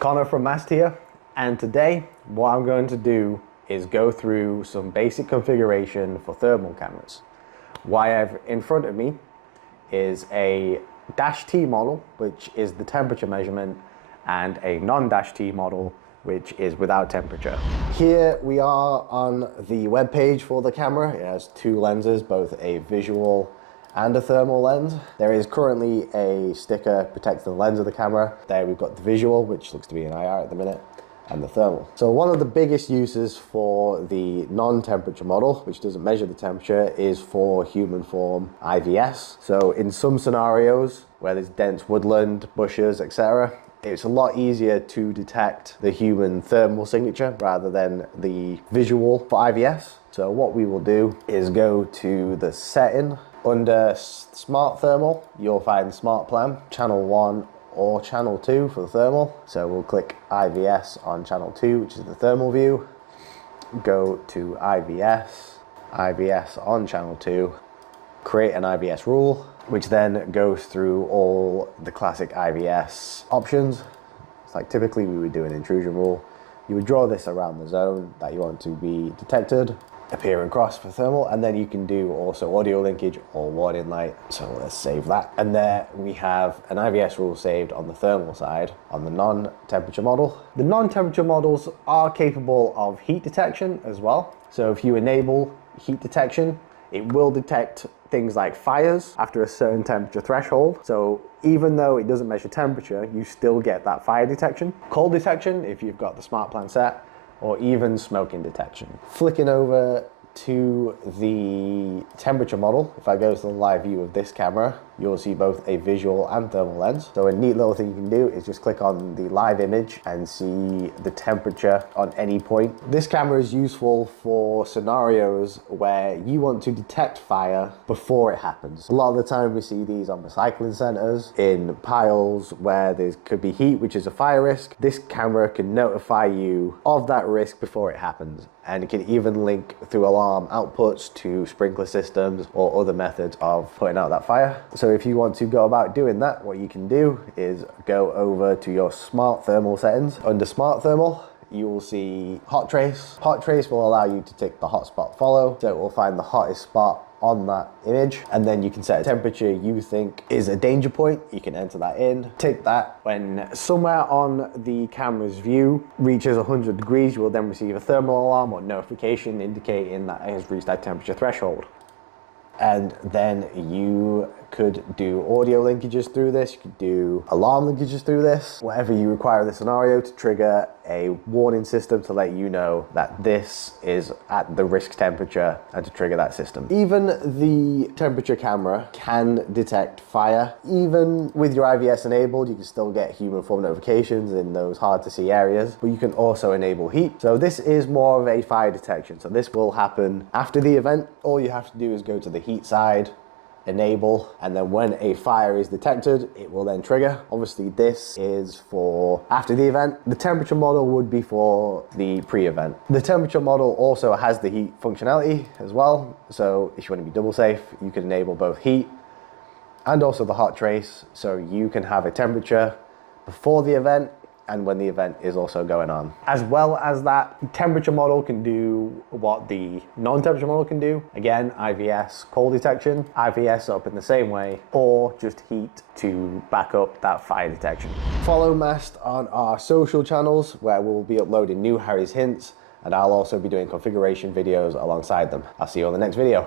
Connor from Mast here, and today what I'm going to do is go through some basic configuration for thermal cameras. What I have in front of me is a -T model, which is the temperature measurement, and a non-T model, which is without temperature. Here we are on the web page for the camera. It has two lenses, both a visual and a thermal lens. There is currently a sticker protecting the lens of the camera. There we've got the visual, which looks to be an IR at the minute, and the thermal. So one of the biggest uses for the non-temperature model, which doesn't measure the temperature, is for human form IVS. So in some scenarios where there's dense woodland, bushes, etc., it's a lot easier to detect the human thermal signature rather than the visual for IVS. So what we will do is go to the setting. Under Smart Thermal, you'll find Smart Plan, Channel 1 or Channel 2 for the thermal. So we'll click IVS on Channel 2, which is the thermal view. Go to IVS on Channel 2, create an IVS rule, which then goes through all the classic IVS options. It's like typically we would do an intrusion rule. You would draw this around the zone that you want to be detected, appear and cross for thermal, and then you can do also audio linkage or warning light. So let's save that. And there we have an IVS rule saved on the thermal side on the non-temperature model. The non-temperature models are capable of heat detection as well. So if you enable heat detection, it will detect things like fires after a certain temperature threshold. So even though it doesn't measure temperature, you still get that fire detection. Cold detection, if you've got the Smart Plan set, or even smoking detection. Flicking over to the temperature model, if I go to the live view of this camera, you'll see both a visual and thermal lens. So a neat little thing you can do is just click on the live image and see the temperature on any point. This camera is useful for scenarios where you want to detect fire before it happens. A lot of the time we see these on recycling centers, in piles where there could be heat, which is a fire risk. This camera can notify you of that risk before it happens, and it can even link through alarm outputs to sprinkler systems or other methods of putting out that fire. So if you want to go about doing that, what you can do is go over to your Smart Thermal settings. Under Smart Thermal, you will see Hot Trace. Hot Trace will allow you to tick the hotspot follow, so it will find the hottest spot on that image, and then you can set a temperature you think is a danger point. You can enter that in, tick that. When somewhere on the camera's view reaches 100 degrees, you will then receive a thermal alarm or notification indicating that it has reached that temperature threshold. And then you could do audio linkages through this, you could do alarm linkages through this, whatever you require in the scenario to trigger a warning system to let you know that this is at the risk temperature and to trigger that system. Even the temperature camera can detect fire. Even with your IVS enabled, you can still get human form notifications in those hard to see areas, but you can also enable heat. So this is more of a fire detection. So this will happen after the event. All you have to do is go to the heat side, enable, and then when a fire is detected, it will then trigger. Obviously this is for after the event. The temperature model would be for the pre-event. The temperature model also has the heat functionality as well. So if you want to be double safe, you can enable both heat and also the hot trace. So you can have a temperature before the event and when the event is also going on. As well as that, temperature model can do what the non-temperature model can do. Again, IVS cold detection, IVS up in the same way, or just heat to back up that fire detection. Follow Mast on our social channels where we'll be uploading new Harry's hints, and I'll also be doing configuration videos alongside them. I'll see you on the next video.